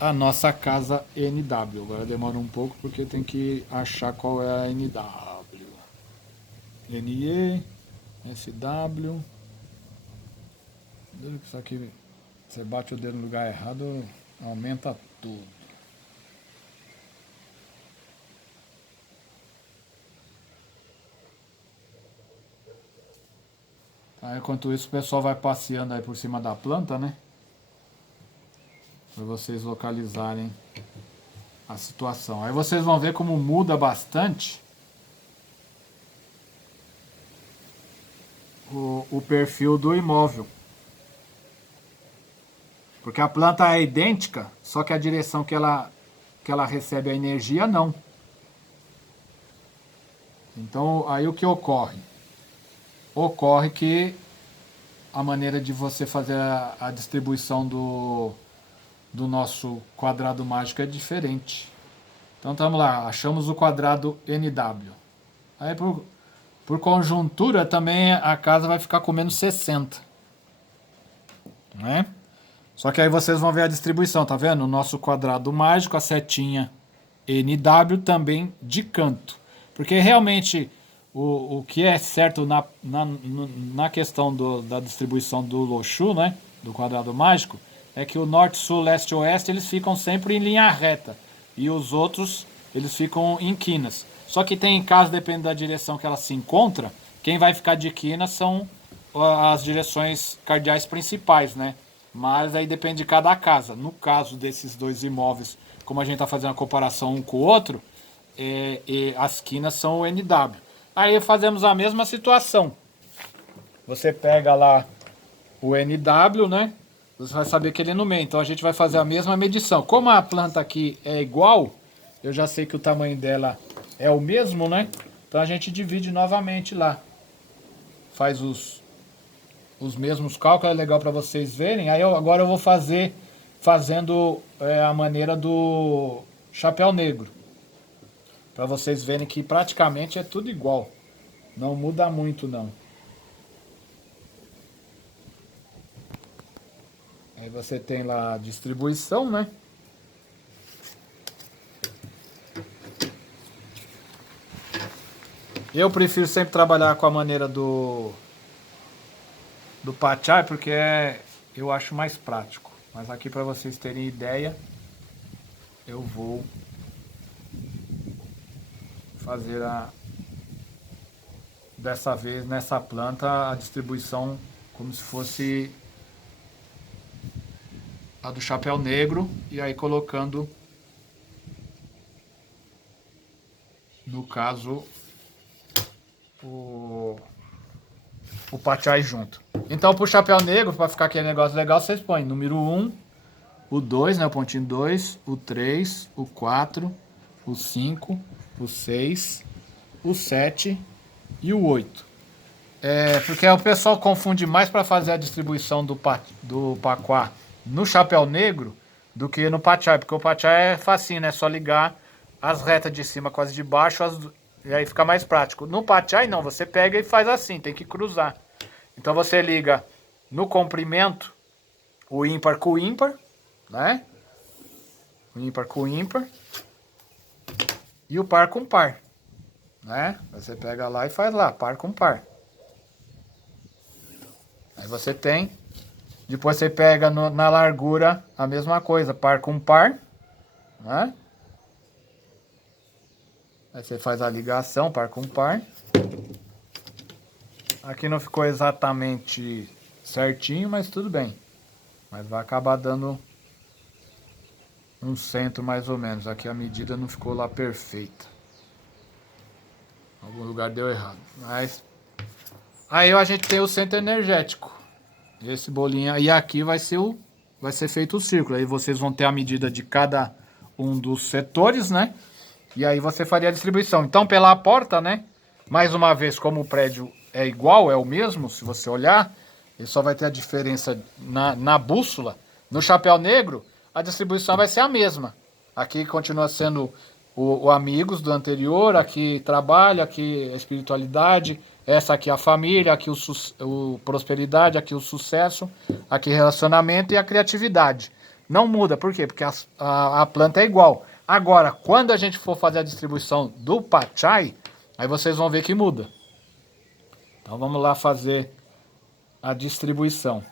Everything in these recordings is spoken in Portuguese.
a nossa casa NW. Agora demora um pouco porque tem que achar qual é a NW. NE, SW. Isso aqui, você bate o dedo no lugar errado, aumenta tudo. Tá, enquanto isso, o pessoal vai passeando aí por cima da planta, né? Para vocês localizarem a situação. Aí vocês vão ver como muda bastante o perfil do imóvel. Porque a planta é idêntica, só que a direção que ela recebe a energia não. Então, aí o que ocorre? Ocorre que a maneira de você fazer a distribuição do nosso quadrado mágico é diferente. Então, estamos lá, achamos o quadrado NW. Aí, por conjuntura, também a casa vai ficar com menos 60. Né? Só que aí vocês vão ver a distribuição, tá vendo? O nosso quadrado mágico, a setinha NW também de canto. Porque realmente o que é certo na questão da distribuição do Lochu, né? Do quadrado mágico, é que o norte, sul, leste e oeste eles ficam sempre em linha reta. E os outros eles ficam em quinas. Só que tem casos, dependendo da direção que ela se encontra, quem vai ficar de quina são as direções cardeais principais, né? Mas aí depende de cada casa. No caso desses dois imóveis, como a gente está fazendo a comparação um com o outro, as quinas são o NW. Aí fazemos a mesma situação. Você pega lá o NW, né? Você vai saber que ele é no meio. Então a gente vai fazer a mesma medição. Como a planta aqui é igual, eu já sei que o tamanho dela é o mesmo, né? Então a gente divide novamente lá. Faz os mesmos cálculos, é legal para vocês verem. Agora eu vou fazendo a maneira do chapéu negro, para vocês verem que praticamente é tudo igual. Não muda muito não. Aí você tem lá a distribuição, né? Eu prefiro sempre trabalhar com a maneira do Pachai porque eu acho mais prático. Mas aqui para vocês terem ideia, eu vou fazer dessa vez nessa planta a distribuição como se fosse a do chapéu negro e aí colocando no caso o o Pachai junto. Então pro chapéu negro, para ficar aquele negócio legal, vocês põem número um, o 2, né, o pontinho 2, o 3, o 4, o 5, o 6, o 7 e o 8. Porque o pessoal confunde mais para fazer a distribuição do Paquá no chapéu negro do que no Pachai, porque o Pachai é facinho, né? É só ligar as retas de cima com as de baixo e aí fica mais prático. No Pachai não, você pega e faz assim, tem que cruzar. Então você liga no comprimento o ímpar com o ímpar, né? O ímpar com o ímpar e o par com par, né? Você pega lá e faz lá, par com par. Aí você tem. Depois você pega na largura a mesma coisa, par com par, né? Aí você faz a ligação, par com par. Aqui não ficou exatamente certinho, mas tudo bem. Mas vai acabar dando um centro mais ou menos. Aqui a medida não ficou lá perfeita. Em algum lugar deu errado. Mas aí a gente tem o centro energético. Esse bolinho. E aqui vai ser feito o círculo. Aí vocês vão ter a medida de cada um dos setores, né? E aí você faria a distribuição. Então, pela porta, né? Mais uma vez, como o prédio é igual, é o mesmo, se você olhar, ele só vai ter a diferença na bússola. No chapéu negro, a distribuição vai ser a mesma. Aqui continua sendo o amigos do anterior, aqui trabalho, aqui espiritualidade, essa aqui a família, aqui o prosperidade, aqui o sucesso, aqui relacionamento e a criatividade. Não muda, por quê? Porque a planta é igual. Agora, quando a gente for fazer a distribuição do Pachai, aí vocês vão ver que muda. Então vamos lá fazer a distribuição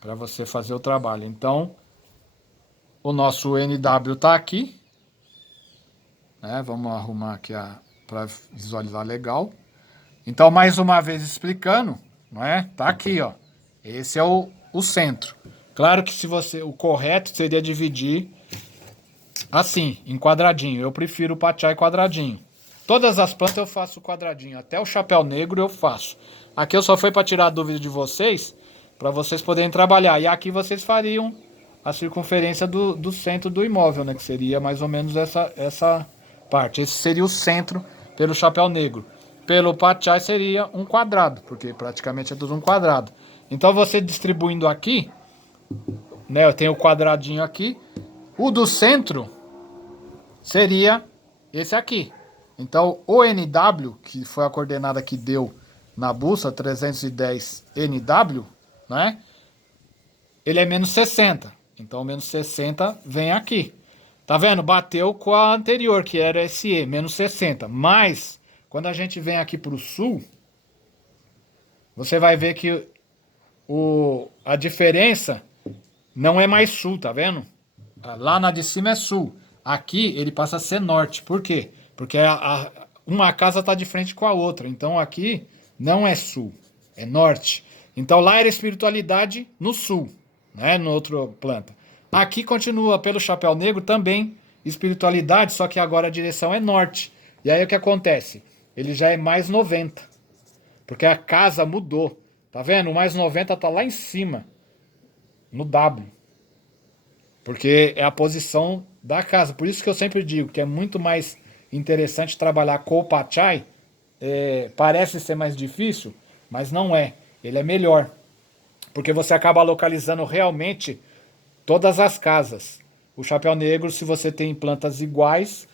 para você fazer o trabalho. Então, o nosso NW está aqui, né? Vamos arrumar aqui para visualizar legal. Então, mais uma vez explicando, não é? Tá aqui, ó. Esse é o centro. Claro que o correto seria dividir assim, em quadradinho. Eu prefiro o Pachai quadradinho. Todas as plantas eu faço quadradinho, até o chapéu negro eu faço. Aqui eu só fui para tirar a dúvida de vocês, para vocês poderem trabalhar. E aqui vocês fariam a circunferência do centro do imóvel, né? Que seria mais ou menos essa parte. Esse seria o centro pelo chapéu negro. Pelo Pachai seria um quadrado, porque praticamente é tudo um quadrado. Então você distribuindo aqui, né? Eu tenho o quadradinho aqui. O do centro seria esse aqui. Então o NW, que foi a coordenada que deu na bússola, 310 NW, né? Ele é menos 60. Então menos 60 vem aqui. Tá vendo? Bateu com a anterior, que era SE, menos 60. Mas, quando a gente vem aqui para o sul, você vai ver que a diferença não é mais sul, tá vendo? Lá na de cima é sul. Aqui ele passa a ser norte. Por quê? Porque uma casa está de frente com a outra. Então aqui não é sul, é norte. Então lá era espiritualidade no sul, né? No outro planta. Aqui continua pelo chapéu negro também espiritualidade, só que agora a direção é norte. E aí o que acontece? Ele já é mais 90. Porque a casa mudou. Tá vendo? O mais 90 tá lá em cima, no W. Porque é a posição da casa. Por isso que eu sempre digo que é muito mais interessante trabalhar com o Pachai. Parece ser mais difícil, mas não é. Ele é melhor. Porque você acaba localizando realmente todas as casas. O chapéu negro, se você tem plantas iguais,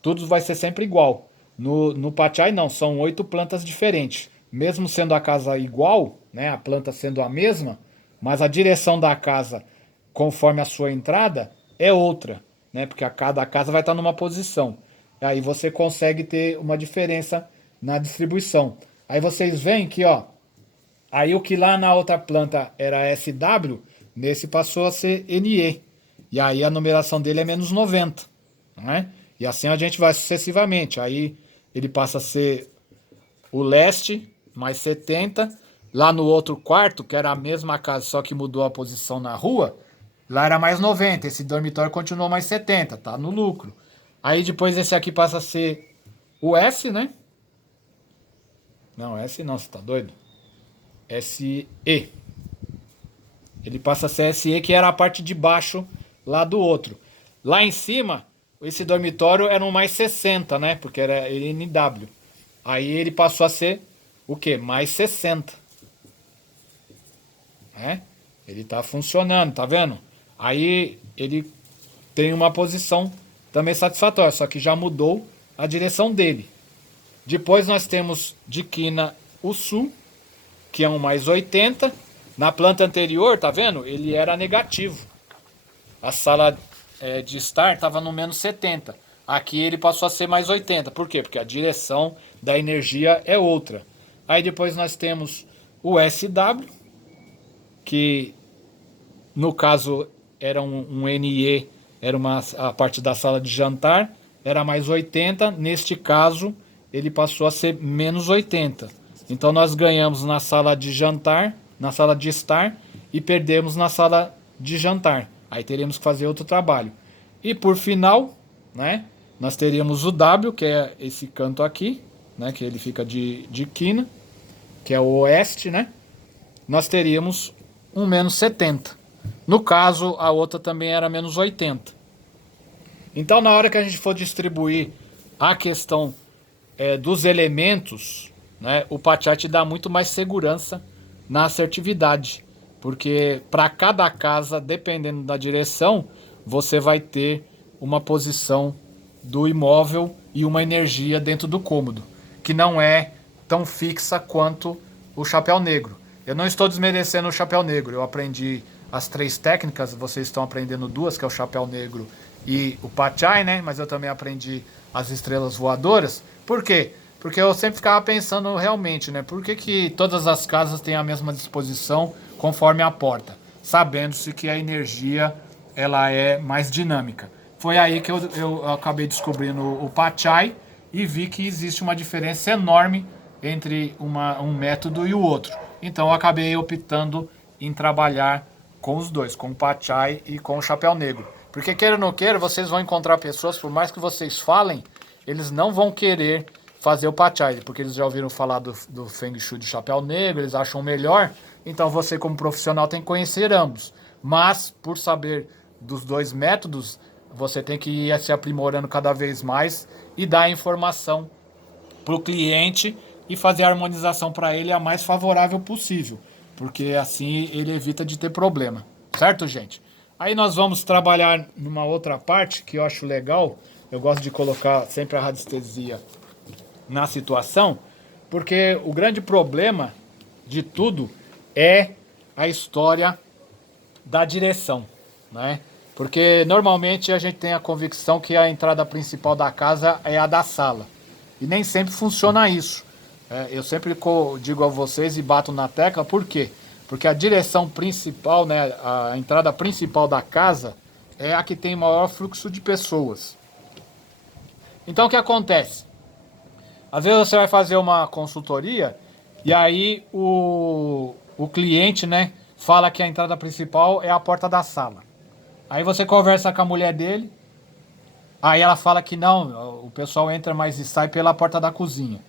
tudo vai ser sempre igual. No Pachai não, são 8 plantas diferentes. Mesmo sendo a casa igual, né, a planta sendo a mesma, mas a direção da casa, conforme a sua entrada, é outra, né? Porque cada casa vai estar numa posição. Aí você consegue ter uma diferença na distribuição. Aí vocês veem que, ó, aí o que lá na outra planta era SW, nesse passou a ser NE. E aí a numeração dele é menos 90, né? E assim a gente vai sucessivamente. Aí ele passa a ser o leste, mais 70. Lá no outro quarto, que era a mesma casa, só que mudou a posição na rua, lá era mais 90. Esse dormitório continuou mais 70, tá no lucro. Aí depois esse aqui passa a ser o S, né? Não, S não, você tá doido? SE. Ele passa a ser SE, que era a parte de baixo lá do outro. Lá em cima, esse dormitório era um mais 60, né? Porque era NW. Aí ele passou a ser o quê? Mais 60. Né? Ele tá funcionando, tá vendo? Aí ele tem uma posição também satisfatória, só que já mudou a direção dele. Depois nós temos de quina o sul, que é um mais 80. Na planta anterior, tá vendo? Ele era negativo. A sala de estar estava no menos 70. Aqui ele passou a ser mais 80. Por quê? Porque a direção da energia é outra. Aí depois nós temos o SW, que no caso era um NE, era a parte da sala de jantar, era mais 80. Neste caso, ele passou a ser menos 80. Então nós ganhamos na sala de jantar, na sala de estar, e perdemos na sala de jantar. Aí teremos que fazer outro trabalho. E por final, né, nós teríamos o W, que é esse canto aqui, né, que ele fica de quina, que é o oeste, né? Nós teríamos um menos 70. No caso, a outra também era menos 80. Então, na hora que a gente for distribuir a questão dos elementos, né, o Pachai te dá muito mais segurança na assertividade. Porque para cada casa, dependendo da direção, você vai ter uma posição do imóvel e uma energia dentro do cômodo, que não é tão fixa quanto o chapéu negro. Eu não estou desmerecendo o chapéu negro, eu aprendi as 3 técnicas, vocês estão aprendendo 2, que é o chapéu negro e o Pachai, né? Mas eu também aprendi as estrelas voadoras. Por quê? Porque eu sempre ficava pensando realmente, né? Por que todas as casas têm a mesma disposição conforme a porta? Sabendo-se que a energia ela é mais dinâmica. Foi aí que eu acabei descobrindo o Pachai e vi que existe uma diferença enorme entre um método e o outro. Então eu acabei optando em trabalhar com os dois, com o Pachai e com o Chapéu Negro. Porque queira ou não queira, vocês vão encontrar pessoas, por mais que vocês falem, eles não vão querer fazer o Pachai, porque eles já ouviram falar do Feng Shui de Chapéu Negro, eles acham melhor. Então você, como profissional, tem que conhecer ambos. Mas, por saber dos 2 métodos, você tem que ir se aprimorando cada vez mais e dar a informação para o cliente e fazer a harmonização para ele a mais favorável possível, porque assim ele evita de ter problema, certo, gente? Aí nós vamos trabalhar numa outra parte que eu acho legal. Eu gosto de colocar sempre a radiestesia na situação, porque o grande problema de tudo é a história da direção, né? Porque normalmente a gente tem a convicção que a entrada principal da casa é a da sala. E nem sempre funciona isso. Eu sempre digo a vocês e bato na tecla, por quê? Porque a direção principal, né, a entrada principal da casa é a que tem maior fluxo de pessoas. Então o que acontece? Às vezes você vai fazer uma consultoria e aí o cliente, né, fala que a entrada principal é a porta da sala. Aí você conversa com a mulher dele, aí ela fala que não, o pessoal entra mais e sai pela porta da cozinha.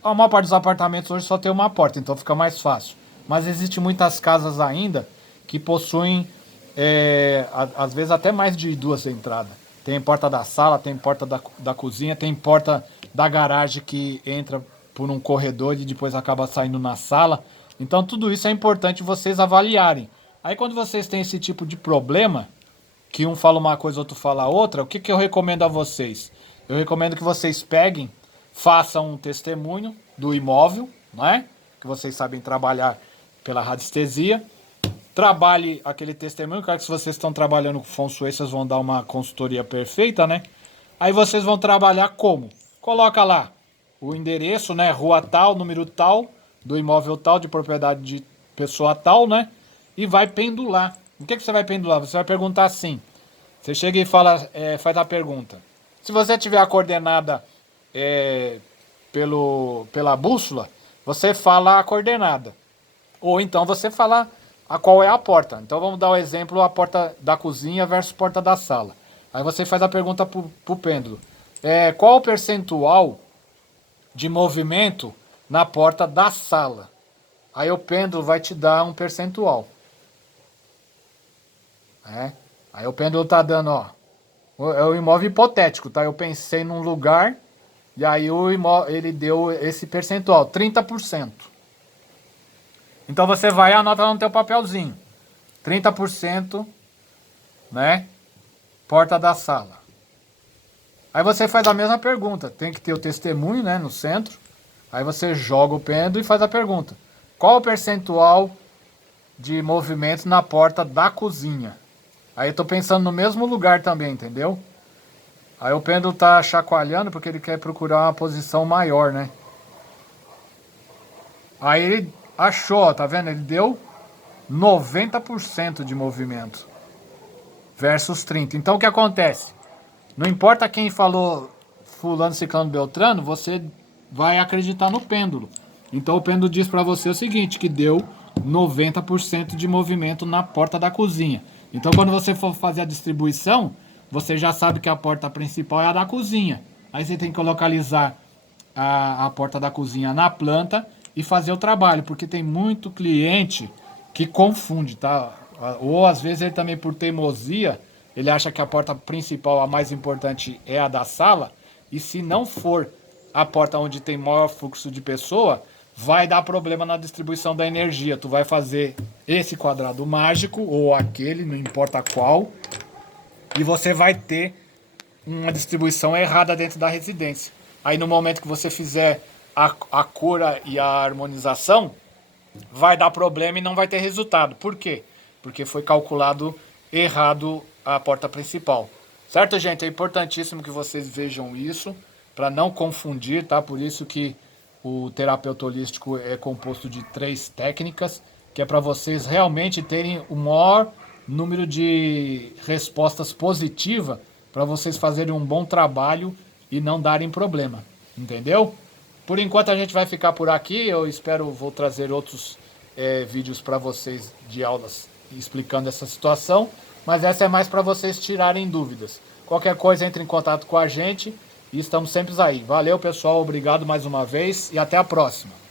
A maior parte dos apartamentos hoje só tem uma porta, então fica mais fácil. Mas existem muitas casas ainda que possuem, às vezes, até mais de 2 entradas. Tem porta da sala, tem porta da cozinha, tem porta da garagem que entra por um corredor e depois acaba saindo na sala. Então tudo isso é importante vocês avaliarem. Aí quando vocês têm esse tipo de problema, que um fala uma coisa, outro fala outra, o que eu recomendo a vocês? Eu recomendo que vocês peguem, façam um testemunho do imóvel, né? Que vocês sabem trabalhar pela radiestesia. Trabalhe aquele testemunho, claro que se vocês estão trabalhando com Feng Shui, vocês vão dar uma consultoria perfeita, né? Aí vocês vão trabalhar como? Coloca lá o endereço, né? Rua tal, número tal, do imóvel tal, de propriedade de pessoa tal, né? E vai pendular. O que você vai pendular? Você vai perguntar assim. Você chega e fala, faz a pergunta. Se você tiver a coordenada pela bússola, você fala a coordenada. Ou então você fala a qual é a porta. Então vamos dar o exemplo, a porta da cozinha versus porta da sala. Aí você faz a pergunta pro pêndulo. Qual o percentual de movimento na porta da sala? Aí o pêndulo vai te dar um percentual. Aí o pêndulo tá dando, ó. É o imóvel hipotético, tá? Eu pensei num lugar e aí ele deu esse percentual, 30%. Então você vai e anota no teu papelzinho. 30%, né? Porta da sala. Aí você faz a mesma pergunta. Tem que ter o testemunho, né, no centro. Aí você joga o pêndulo e faz a pergunta. Qual o percentual de movimento na porta da cozinha? Aí eu tô pensando no mesmo lugar também, entendeu? Aí o pêndulo tá chacoalhando porque ele quer procurar uma posição maior, né? Aí ele achou, tá vendo? Ele deu 90% de movimento versus 30%. Então o que acontece? Não importa quem falou fulano, ciclano, beltrano, você vai acreditar no pêndulo. Então o pêndulo diz para você o seguinte, que deu 90% de movimento na porta da cozinha. Então quando você for fazer a distribuição, você já sabe que a porta principal é a da cozinha. Aí você tem que localizar a porta da cozinha na planta e fazer o trabalho, porque tem muito cliente que confunde, tá? Ou às vezes ele também, por teimosia, ele acha que a porta principal, a mais importante, é a da sala, e se não for a porta onde tem maior fluxo de pessoa, vai dar problema na distribuição da energia. Tu vai fazer esse quadrado mágico, ou aquele, não importa qual, e você vai ter uma distribuição errada dentro da residência. Aí no momento que você fizer a cura e a harmonização, vai dar problema e não vai ter resultado. Por quê? porque foi calculado errado a porta principal. Certo, gente? É importantíssimo que vocês vejam isso, para não confundir, tá? Por isso que o terapeuta holístico é composto de 3 técnicas, que é para vocês realmente terem o maior número de respostas positivas, para vocês fazerem um bom trabalho e não darem problema. Entendeu? Por enquanto a gente vai ficar por aqui. Eu espero, vou trazer outros vídeos para vocês de aulas explicando essa situação, mas essa é mais para vocês tirarem dúvidas. Qualquer coisa, entre em contato com a gente e estamos sempre aí. Valeu, pessoal, obrigado mais uma vez e até a próxima.